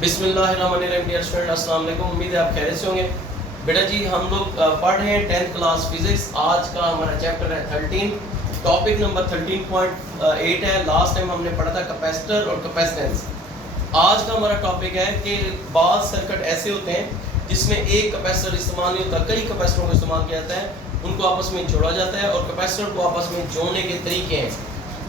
बिस्मिल्लाहिर्रहमानिर्रहीम। Dear student, अस्सलाम वालेकुम। उम्मीद है आप खैरियत से होंगे। बेटा जी, हम लोग पढ़ रहे हैं 10th क्लास फिजिक्स। आज का हमारा चैप्टर है 13। टॉपिक नंबर 13.8 है। लास्ट टाइम हमने पढ़ा था कैपेसिटर और कैपेसिटेंस। आज का हमारा टॉपिक है कि बाज़ सर्किट ऐसे होते हैं जिसमें एक कैपेसिटर इस्तेमाल नहीं होता, कई कैपेसिटरों को इस्तेमाल किया जाता है, उनको आपस में जोड़ा जाता है और कैपेसिटर को आपस में जोड़ने के तरीके हैं।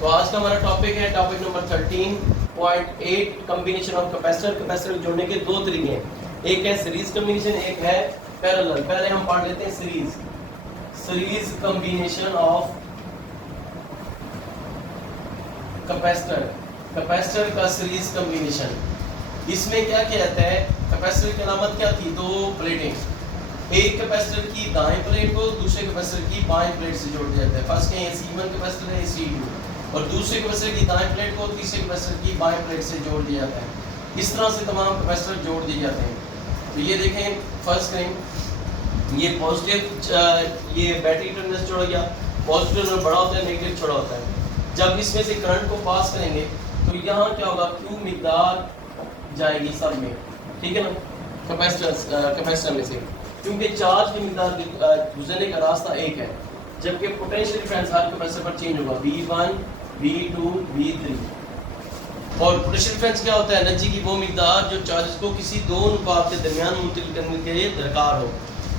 तो आज का हमारा टॉपिक है topic number 13.8 combination of capacitor. Capacitor जोड़ने के दो तरीके हैं, एक है सीरीज कम्बिनेशन, एक है पैरेलल। पहले हम पढ़ लेते हैं सीरीज कम्बिनेशन ऑफ कैपेसिटर का सीरीज कम्बिनेशन। इसमें क्या किया जाता है, कैपेसिटर की अलामत क्या थी, दो प्लेटें, एक कैपेसिटर की दाएं प्लेट को दूसरे कैपेसिटर की बाएं प्लेट से जोड़ दिया जाता है। फर्स्ट कहें C1 कैपेसिटर है, C2, और दूसरे कैपेसिटर की दाएं प्लेट को तीसरे कैपेसिटर की बाएं प्लेट से जोड़ दिया जाता है। इस तरह से तमाम कैपेसिटर जोड़ दिए जाते हैं। तो ये देखें, फर्स्ट करें, ये पॉजिटिव, ये बैटरी टर्मिनल जोड़ा गया, पॉजिटिव टर्मिनल बड़ा होता है, नेगेटिव छोटा होता है। जब इसमें से करंट को पास करेंगे तो यहाँ क्या होगा, Q मिकदार जाएगी सब में, ठीक है ना, कैपेसिटर में से, क्योंकि चार्ज की मिकदार गुजरने का रास्ता एक है, जबकि पोटेंशियल डिफरेंस हर कैपेसिटर पर चेंज होगा, V1 V2 V3। और पोटेंशियल डिफरेंस क्या होता है, एनर्जी की वो मिकदार जो चार्जेस को किसी दो नुकात के दरमियान मुंतकिल करने के लिए दरकार हो।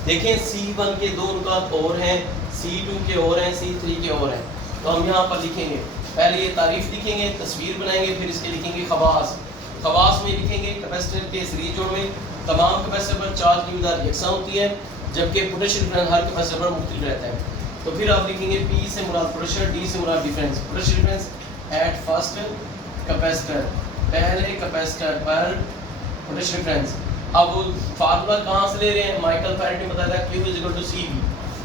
देखें, C1 के दो नुकात और हैं, C2 के और हैं, C3 के और हैं। तो हम यहाँ पर लिखेंगे, पहले ये तारीफ लिखेंगे, तस्वीर बनाएंगे, फिर इसके लिखेंगे खवास में लिखेंगे कैपेसिटर के सीरीज जोड़ में तमाम कैपेसिटर पर चार्ज की मिकदार यकसा होती है, जबकि पोटेंशियल डिफरेंस हर कैपेसिटर पर मुख्तलिफ रहता है। तो फिर आप लिखेंगे P से मुराद प्रेशर, D से मुराद difference. Pressure difference at first capacitor, पहले कैपेसिटर पर पोटेंशियल डिफरेंस। अब फार्मूला कहाँ से ले रहे हैं, माइकल फैराडे ने बताया था Q is equal to CV,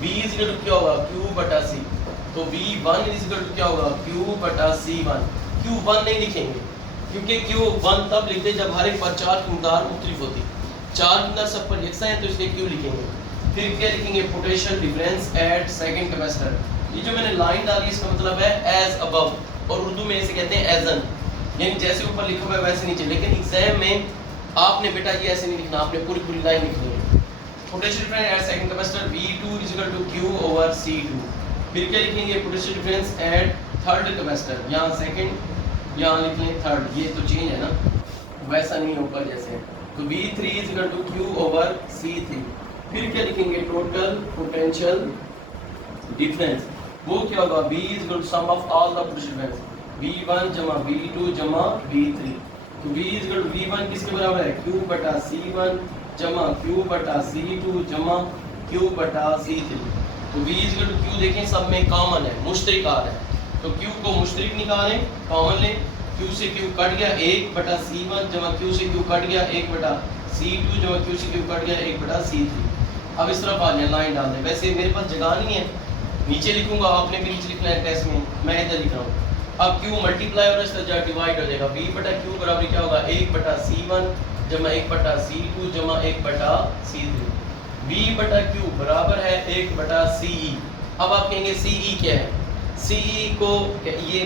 B is equal to क्या होगा, Q बटा C। तो V1 इज इक्वल टू क्या होगा, Q बटा C1। Q1 नहीं लिखेंगे क्योंकि Q1 तब लिखते जब हर एक पर चार्ज की मिकदार मुख्तलिफ होती, चार्ज की मिकदार सब पर यकसा है, तो इसलिए Q लिखेंगे। फिर क्या लिखेंगे, potential difference at second capacitor. ये जो मैंने लाइन डाली इसका मतलब है एज अबव, और उर्दू में इसे कहते हैं एजन, यानी जैसे ऊपर लिखा हुआ है वैसे नीचे। लेकिन एग्जाम में आपने बेटा ये ऐसे नहीं लिखना, आपने पूरी लाइन लिखनी है। Potential difference at second capacitor V2 is equal to Q over C2। फिर क्या लिखेंगे, potential difference at third capacitor, यहाँ सेकंड, यहाँ लिख लें थर्ड, ये तो चेंज है ना, वैसा नहीं है ऊपर जैसे। तो V3 is equal to Q over C3। फिर क्या लिखेंगे, टोटल पोटेंशियल डिफरेंस, वो क्या होगा, V is equal to sum of all the potential difference, V1 जमा V2 जमा V3। तो V is equal to V1 किसके बराबर है, Q बटा C1 जमा Q बटा C2 जमा Q बटा C3। तो V is equal to Q देखें सब में कॉमन है, मुश्तरिक आ रहा है, तो Q को मुश्तरिक निकालें, कॉमन लें। Q से Q कट गया, 1 बटा C1 जमा Q से Q कट गया, 1 बटा C2 जमा Q से Q कट गया, 1 बटा C3। अब इस तरफ आ जाए, लाइन डाल दें। वैसे मेरे पास जगह नहीं है, नीचे लिखूंगा, आपने भी नीचे लिखना है टेस्ट में, मैं इधर लिख रहा हूँ। अब Q मल्टीप्लाई और इसका डिवाइड हो जाएगा, V बटा Q बराबर क्या होगा, 1 बटा C1 जमा 1 बटा C2 जमा 1 बटा C3। V बटा Q बराबर है 1 बटा CE। अब आप कहेंगे CE क्या है, CE को ये CE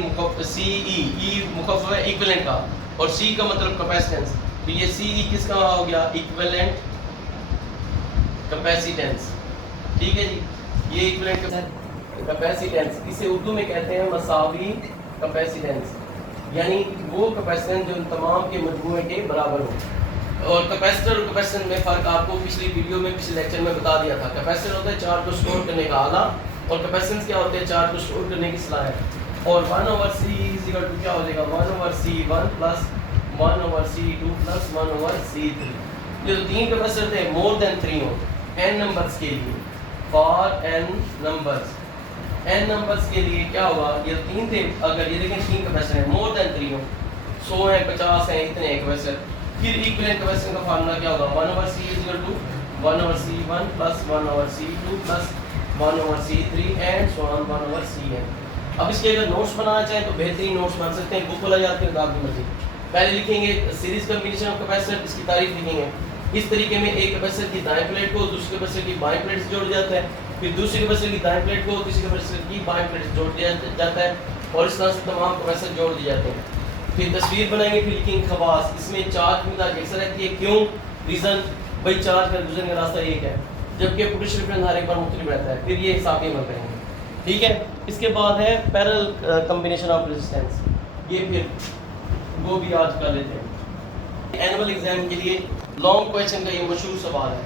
मुखफ़्फ़फ़ है इक्विवेलेंट का, और C का मतलब कैपेसिटेंस। तो ये CE किसका हो गया, इक्विवेलेंट कैपेसिटेंस, ठीक है जी। ये इक्विवेलेंट कैपेसिटेंस, इसे उर्दू में कहते हैं मसावी कैपेसिटेंस, यानी वो कैपेसिटेंस जो तमाम के मजमूए के बराबर हो। और कैपेसिटर और कैपेसिटेंस में फ़र्क आपको पिछली वीडियो में, पिछले लेक्चर में बता दिया था। कैपेसिटर होता है चार्ज को स्टोर करने का आला, और कैपेसिटेंस क्या होते हैं, चार्ज को स्टोर करने की सलाहियत। और 1/C इज इक्वल टू क्या हो जाएगा, 1/C1 plus 1/C2 plus 1/C3। ये तो तीन कैपेसिटर थे, मोर देन 3 हो n नंबर्स के लिए, फॉर n नंबर्स के लिए क्या होगा, ये तीन थे, अगर ये देखें 3 कैपेसिटर है, मोर देन 3 हो, 100 है, 50 है, इतने हैं कैपेसिटर। फिर इक्विवेलेंट कैपेसिटर का फार्मूला क्या होगा, 1/C is equal to 1/C1 plus 1/C2 plus 1/C3 and so on 1/Cn। अब इसके अगर नोट्स बनाना चाहें तो बेहतरीन नोट्स बन सकते हैं, बुक वाला याद करें, आपकी मर्जी। पहले लिखेंगे सीरीज कम्बिनेशन ऑफ कैपेसिटर, इसकी तारीफ लिखेंगे। इस तरीके में एक कैपेसिटर की दाएं प्लेट को दूसरे कैपेसिटर की बाएं प्लेट से जोड़ जाता है, फिर दूसरे कैपेसिटर की दाएं प्लेट को तीसरे कैपेसिटर की बाएं प्लेट से जोड़ दिया जाता है, और इस तरह से तमाम कैपेसिटर जोड़ दिए जाते हैं। फिर तस्वीर बनाएंगे, फिर लिखेंगे खवास। इसमें चार्ज की मिकदार यकसा रहती है, क्यों? रीज़न भाई चार्ज का गुजरने का रास्ता एक है, जबकि पोटेंशियल डिफरेंस हर एक बार मुख्तलिफ रहता है। फिर ये हिसाब अमल करेंगे, ठीक है। इसके बाद है पैरेलल कॉम्बिनेशन ऑफ रेजिस्टेंस, ये फिर वो भी आज कर लेते हैं। एनुअल एग्जाम के लिए लॉन्ग क्वेश्चन का ये मशहूर सवाल है,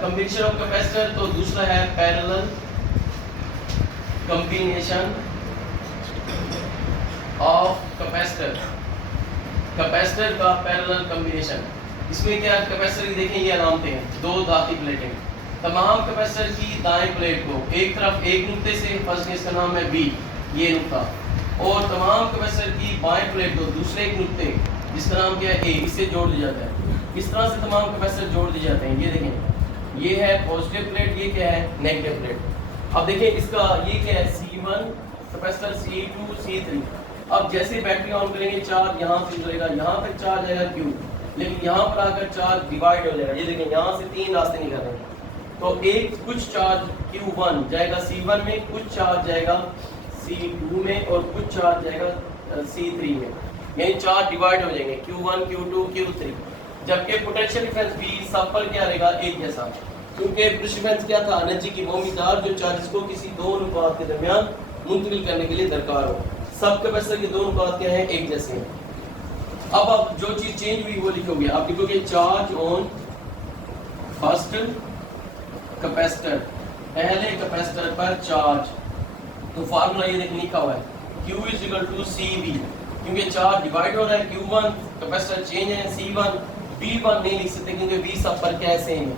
कॉम्बिनेशन ऑफ कैपेसिटर। तो दूसरा है parallel combination of capacitor, capacitor का पैरेलल कॉम्बिनेशन। इसमें क्या कैपेसिटर की देखें ये अलामतें हैं, दो धाती प्लेटें, तमाम कैपेसिटर की दाएं प्लेट को एक तरफ एक नुक्ते से, फर्स्ट केस का नाम है बी, ये नुक्ता, और तमाम कैपेसिटर की बाएं प्लेट को दूसरे एक नुक्ते जिसका नाम क्या है ए, इससे जोड़ दिया जाता है। इस तरह से तमाम कैपेसिटर जोड़ दिए जाते हैं। ये देखें, ये है पॉजिटिव प्लेट, ये क्या है नेगेटिव प्लेट। अब देखें इसका ये क्या है C1 कैपेसिटर, C2 C3। अब जैसे बैटरी ऑन करेंगे चार्ज यहाँ से गुजरेगा, यहाँ तक चार्ज आएगा Q, लेकिन यहाँ पर आकर चार्ज डिवाइड हो जाएगा। ये देखें यहाँ से तीन रास्ते निकल रहे हैं, तो एक कुछ चार्ज Q1 जाएगा C1 में, कुछ चार्ज जाएगा C2 में, और कुछ चार्ज जाएगा C3 में, यानी चार्ज डिवाइड हो जाएंगे Q1 Q2 Q3। जबकि पोटेंशियल डिफरेंस भी सब पर क्या रहेगा, एक जैसा, क्योंकि पोटेंशियल डिफरेंस क्या था, एनर्जी की वो मिकदार जो चार्जेस को किसी दो नुकात के दरमियान मुंतकिल करने के लिए दरकार हो। सब कैपेसिटर के दो नुकात क्या हैं, एक जैसे हैं। अब जो चीज चेंज हुई वो लिखोगे, आप लिखोगे चार्ज ऑन फर्स्ट कैपेसिटर, पहले कैपेसिटर पर चार्ज। तो फार्मूला ये देख लिखा हुआ है Q is equal to CV, क्योंकि चार्ज डिवाइड हो रहा है, Q1 कैपेसिटर चेंज है, C1 V1 नहीं लिख सकते क्योंकि V सब पर कैसे हैं।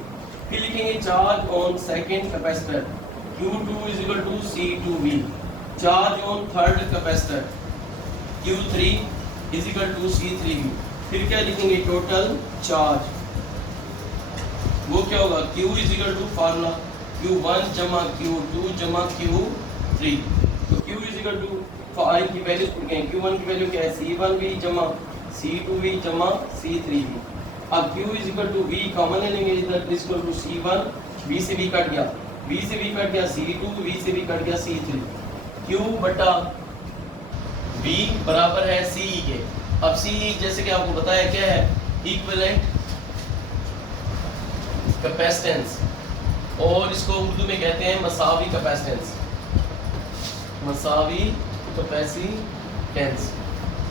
फिर लिखेंगे charge on second capacitor, Q2 is equal to C2V। Charge on third capacitor, Q3 is equal to C3V। फिर क्या लिखेंगे, टोटल चार्ज, वो क्या होगा, Q is equal to formula Q1 जमा Q2 जमा Q3। तो Q is equal to five की वैल्यू Q1 की वैल्यू क्या है, C1V जमा C2V जमा C3V। अब Q is equal to V common ले लेंगे, इधर is equal to C1, V से V कट गया, V से V कट गया C2, V से V कट गया C3। Q बटा V बराबर है CE के। अब CE जैसे कि आपको बताया क्या है, इक्विवेलेंट कैपेसिटेंस, और इसको उर्दू में कहते हैं मसावी कैपेसिटेंस, मसावी कैपेसिटेंस।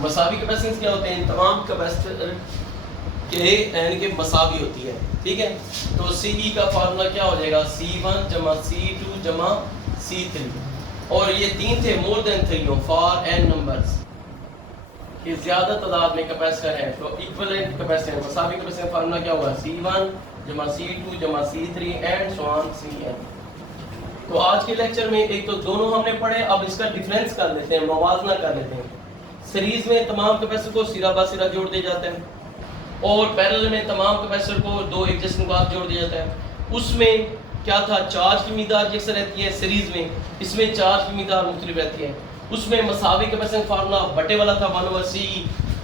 मसावी कैपेसिटेंस क्या होते हैं, तमाम कैपेसिटर के यानी कि मसावी होती है, ठीक है। तो CE का फार्मूला क्या हो जाएगा, C1 जमा C2 जमा C3, और ये तीन थे more than 3 for n numbers, कि ज्यादा तादाद में कैपेसिटर है। तो इक्विवेलेंट कैपेसिटेंस मसावी कैपेसिटेंस फार्मूला क्या होगा, C1 जमा C2 जमा C3 and so on Cn। तो आज के लेक्चर में एक तो दोनों हमने पढ़े, अब इसका डिफरेंस कर लेते हैं, मवाजना कर लेते हैं। सीरीज में तमाम कैपेसिटर को सिरा बा सिरा जोड़ दिया जाता है, और पैरेलल में तमाम कैपेसिटर को दो एक जैसे नुकात जोड़ दिया जाता है। उसमें क्या था, चार्ज की मिकदार जैसे रहती है सीरीज में, इसमें चार्ज की मिकदार मुख्तलिफ रहती है। उसमें मसावी कैपेसिटेंस फार्मूला बटे वाला था 1/C,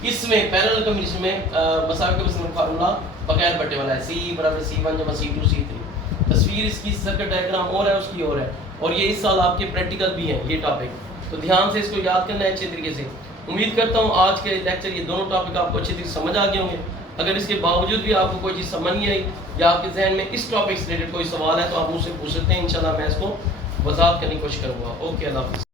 इसमें पैरेलल कॉम्बिनेशन में मसावी कैपेसिटेंस फार्मूला बगैर बटे वाला है, C बराबर C1 जमा C2 C3। तस्वीर इसकी सर्किट डायग्राम और है, उसकी और है, और ये इस साल आपके प्रैक्टिकल भी हैं ये टॉपिक, तो ध्यान से इसको याद करना है अच्छे तरीके से। उम्मीद करता हूँ आज के लेक्चर ये दोनों टॉपिक आपको अच्छी तरीके से समझ आ गए होंगे। अगर इसके बावजूद भी आपको कोई चीज़ समझ नहीं आई या आपके जहन में इस टॉपिक से रिलेटेड कोई सवाल है तो आप मुझसे पूछ सकते हैं, इंशाल्लाह मैं इसको वजाहत करने की कोशिश करूँगा। ओके, अल्लाह हाफ़िज़।